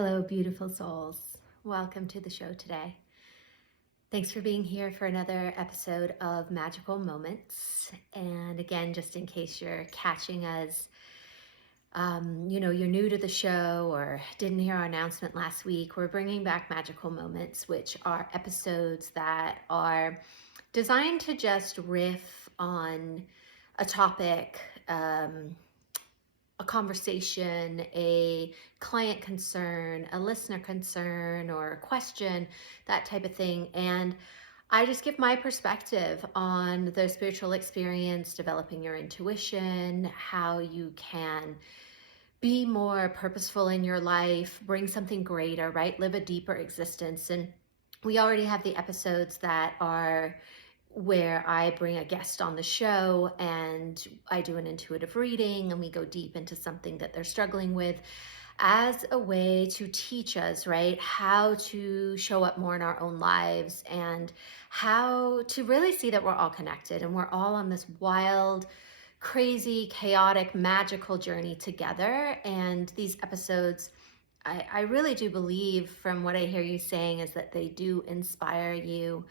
Hello, beautiful souls. Welcome to the show today. Thanks for being here for another episode of Magical Moments. And again, just in case you're catching us, you're new to the show or didn't hear our announcement last week, we're bringing back Magical Moments, which are episodes that are designed to just riff on a topic, a conversation, a client concern, a listener concern, or a question, that type of thing. And I just give my perspective on the spiritual experience, developing your intuition, how you can be more purposeful in your life, bring something greater, right? Live a deeper existence. And we already have the episodes that are where I bring a guest on the show and I do an intuitive reading and we go deep into something that they're struggling with as a way to teach us, right, how to show up more in our own lives and how to really see that we're all connected and we're all on this wild, crazy, chaotic, magical journey together. And these episodes, I really do believe from what I hear you saying is that they do inspire you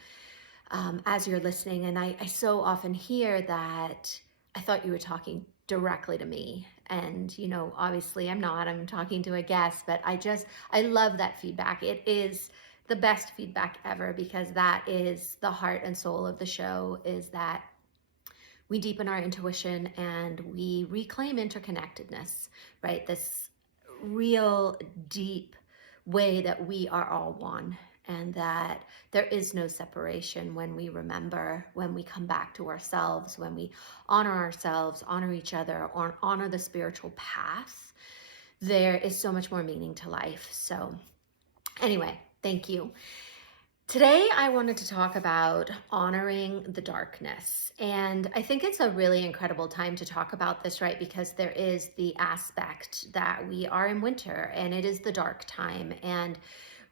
as you're listening. And I so often hear that I thought you were talking directly to me. And, obviously I'm not, I'm talking to a guest, but I love that feedback. It is the best feedback ever because that is the heart and soul of the show, is that we deepen our intuition and we reclaim interconnectedness, right? This real deep way that we are all one and that there is no separation when we remember, when we come back to ourselves, when we honor ourselves, honor each other, or honor the spiritual path. There is so much more meaning to life. So anyway, thank you. Today, I wanted to talk about honoring the darkness. And I think it's a really incredible time to talk about this, right? Because there is the aspect that we are in winter and it is the dark time. And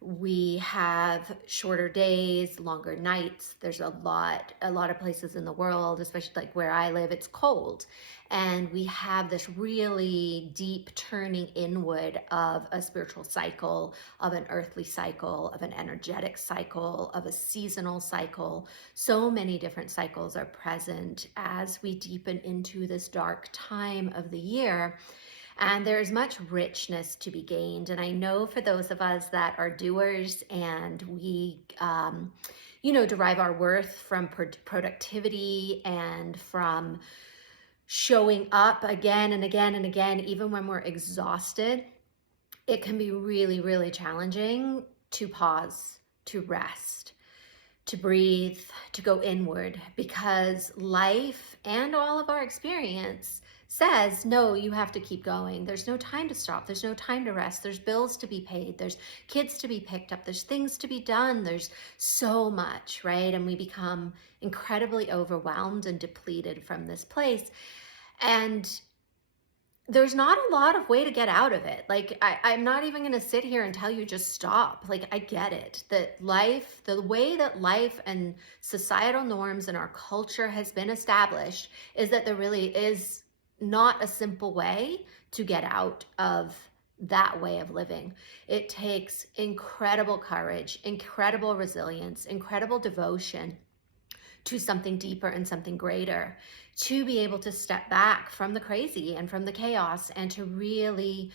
we have shorter days, longer nights. There's a lot of places in the world, especially like where I live, it's cold. And we have this really deep turning inward of a spiritual cycle, of an earthly cycle, of an energetic cycle, of a seasonal cycle. So many different cycles are present as we deepen into this dark time of the year. And there is much richness to be gained. And I know for those of us that are doers and we, derive our worth from productivity and from showing up again and again and again, even when we're exhausted, it can be really, really challenging to pause, to rest, to breathe, to go inward, because life and all of our experience says, no, you have to keep going. There's no time to stop. There's no time to rest. There's bills to be paid. There's kids to be picked up. There's things to be done. There's so much, right? And we become incredibly overwhelmed and depleted from this place. And there's not a lot of way to get out of it. Like, I'm not even going to sit here and tell you just stop. Like, I get it. That life, the way that life and societal norms and our culture has been established is that there really is not a simple way to get out of that way of living. It takes incredible courage, incredible resilience, incredible devotion to something deeper and something greater, to be able to step back from the crazy and from the chaos and to really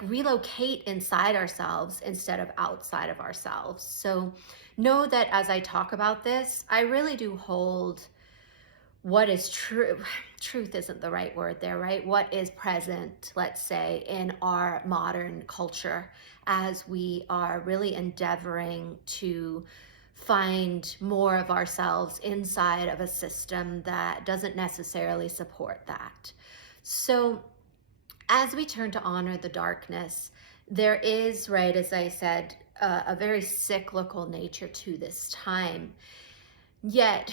relocate inside ourselves instead of outside of ourselves. So know that as I talk about this, I really do hold what is true. Truth isn't the right word there, right? What is present, let's say, in our modern culture as we are really endeavoring to find more of ourselves inside of a system that doesn't necessarily support that. So as we turn to honor the darkness, there is, right, as I said, a very cyclical nature to this time. Yet,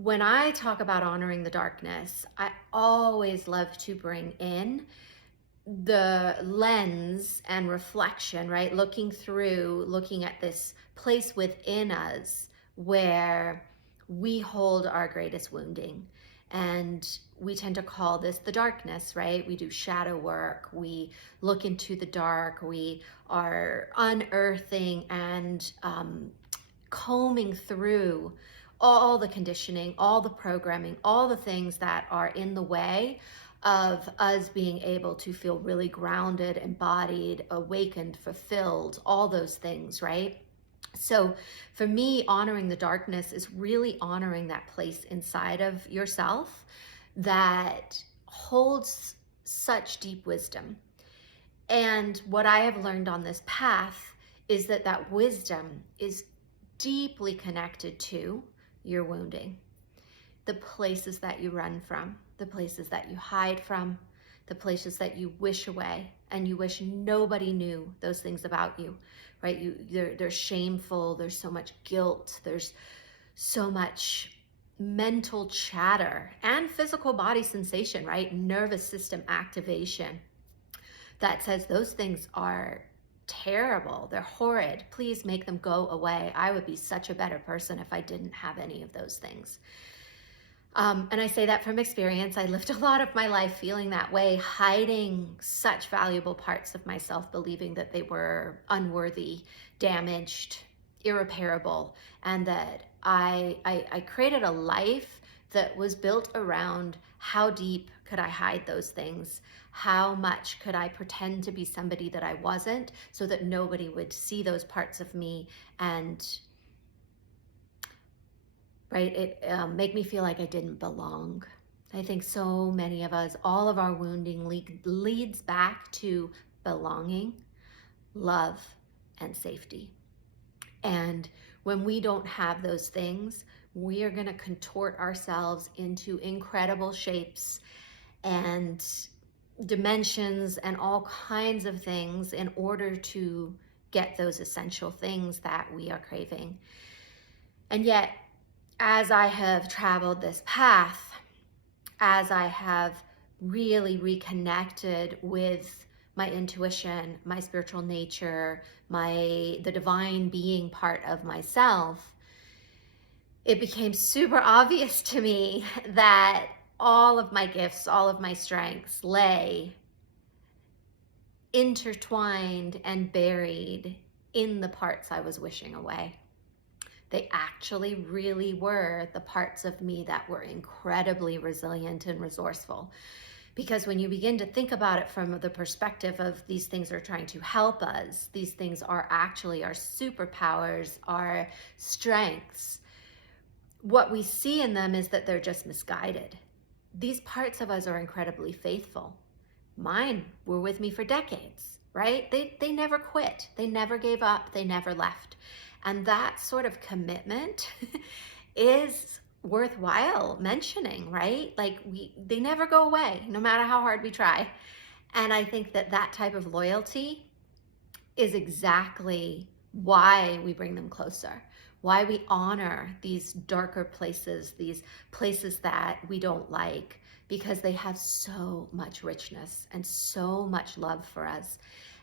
when I talk about honoring the darkness, I always love to bring in the lens and reflection, right? Looking at this place within us where we hold our greatest wounding And we tend to call this the darkness, right? We do shadow work, we look into the dark, we are unearthing and combing through all the conditioning, all the programming, all the things that are in the way of us being able to feel really grounded, embodied, awakened, fulfilled, all those things, right? So for me, honoring the darkness is really honoring that place inside of yourself that holds such deep wisdom. And what I have learned on this path is that that wisdom is deeply connected to your wounding, the places that you run from, the places that you hide from, the places that you wish away and you wish nobody knew those things about you, right? They're shameful, there's so much guilt, there's so much mental chatter and physical body sensation, right? Nervous system activation that says those things are terrible, they're horrid, please make them go away. I would be such a better person if I didn't have any of those things. And I say that from experience. I lived a lot of my life feeling that way, hiding such valuable parts of myself, believing that they were unworthy, damaged, irreparable, and that I created a life that was built around how deep could I hide those things? How much could I pretend to be somebody that I wasn't so that nobody would see those parts of me and right? It make me feel like I didn't belong. I think so many of us, all of our wounding leads back to belonging, love, and safety. And when we don't have those things, we are going to contort ourselves into incredible shapes and dimensions and all kinds of things in order to get those essential things that we are craving. And yet, as I have traveled this path, as I have really reconnected with my intuition, my spiritual nature, the divine being part of myself, it became super obvious to me that all of my gifts, all of my strengths lay intertwined and buried in the parts I was wishing away. They actually really were the parts of me that were incredibly resilient and resourceful. Because when you begin to think about it from the perspective of these things are trying to help us, these things are actually our superpowers, our strengths. What we see in them is that they're just misguided. These parts of us are incredibly faithful. Mine were with me for decades, right? They never quit. They never gave up. They never left. And that sort of commitment is worthwhile mentioning, right? Like they never go away, no matter how hard we try. And I think that that type of loyalty is exactly why we bring them closer, why we honor these darker places, these places that we don't like, because they have so much richness and so much love for us.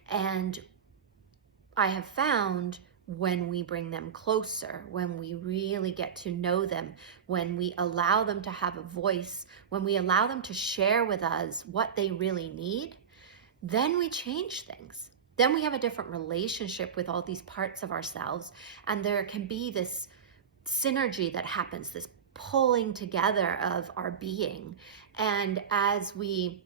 And I have found when we bring them closer, when we really get to know them, when we allow them to have a voice, when we allow them to share with us what they really need, then we change things. Then we have a different relationship with all these parts of ourselves, and there can be this synergy that happens, this pulling together of our being. And as we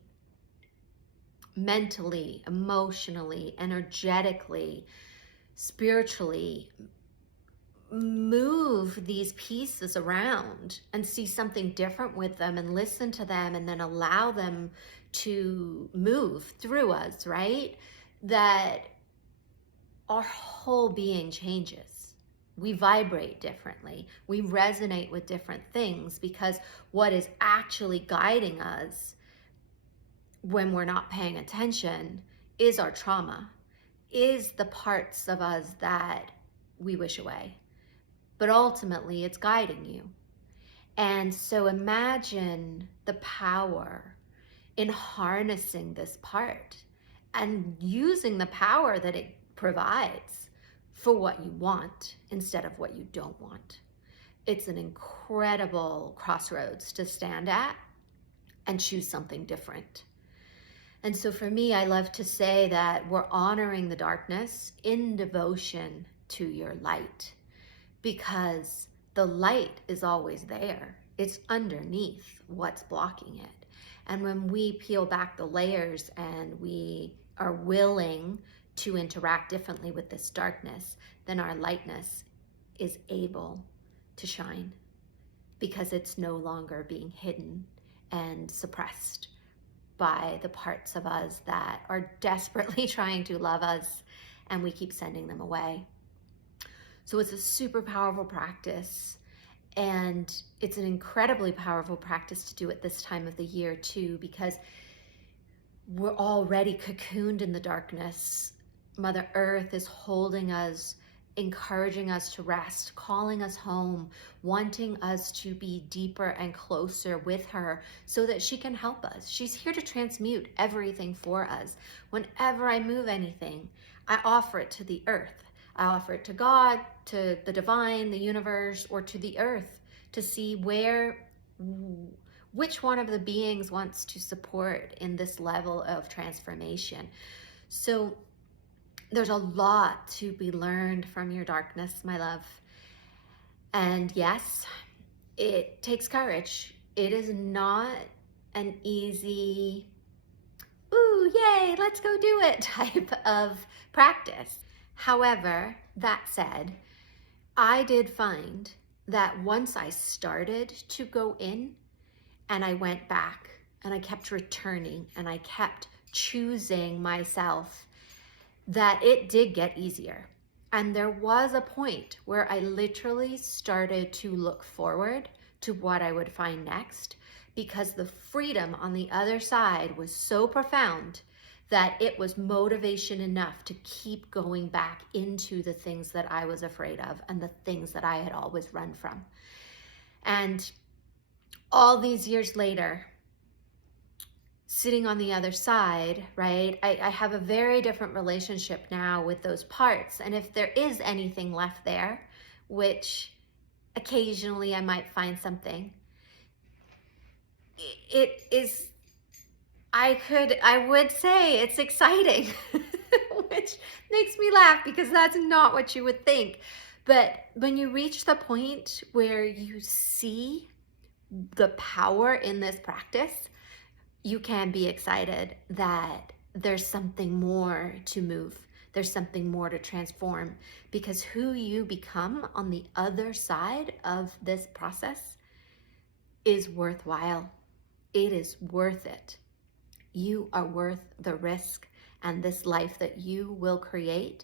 mentally, emotionally, energetically, spiritually move these pieces around and see something different with them and listen to them and then allow them to move through us, right? That our whole being changes. We vibrate differently. We resonate with different things because what is actually guiding us when we're not paying attention is our trauma, is the parts of us that we wish away. But ultimately, it's guiding you. And so imagine the power in harnessing this part and using the power that it provides for what you want instead of what you don't want. it's an incredible crossroads to stand at and choose something different. And so for me, I love to say that we're honoring the darkness in devotion to your light, because the light is always there. It's underneath what's blocking it. And when we peel back the layers and we are willing to interact differently with this darkness, then our lightness is able to shine, because it's no longer being hidden and suppressed by the parts of us that are desperately trying to love us, and we keep sending them away. So it's a super powerful practice, and it's an incredibly powerful practice to do at this time of the year too, because we're already cocooned in the darkness. Mother Earth is holding us, encouraging us to rest, calling us home, wanting us to be deeper and closer with her so that she can help us. She's here to transmute everything for us. Whenever I move anything, I offer it to the earth. I offer it to God, to the divine, the universe, or to the earth to see which one of the beings wants to support in this level of transformation. So there's a lot to be learned from your darkness, my love. And yes, it takes courage. It is not an easy, ooh, yay, let's go do it type of practice. However, that said, I did find that once I started to go in and I went back and I kept returning and I kept choosing myself, that it did get easier. And there was a point where I literally started to look forward to what I would find next, because the freedom on the other side was so profound that it was motivation enough to keep going back into the things that I was afraid of and the things that I had always run from. And all these years later, sitting on the other side, right, I have a very different relationship now with those parts. And if there is anything left there, which occasionally I might find something, it is, I would say it's exciting, which makes me laugh because that's not what you would think. But when you reach the point where you see the power in this practice, you can be excited that there's something more to move. There's something more to transform, because who you become on the other side of this process is worthwhile. It is worth it. You are worth the risk, and this life that you will create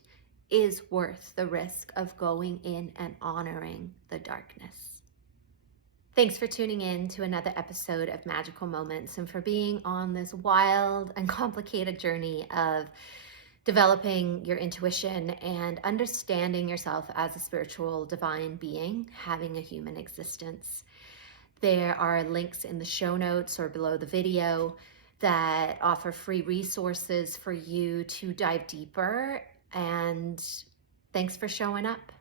is worth the risk of going in and honoring the darkness. Thanks for tuning in to another episode of Magical Moments, and for being on this wild and complicated journey of developing your intuition and understanding yourself as a spiritual divine being having a human existence. There are links in the show notes or below the video that offer free resources for you to dive deeper. And thanks for showing up.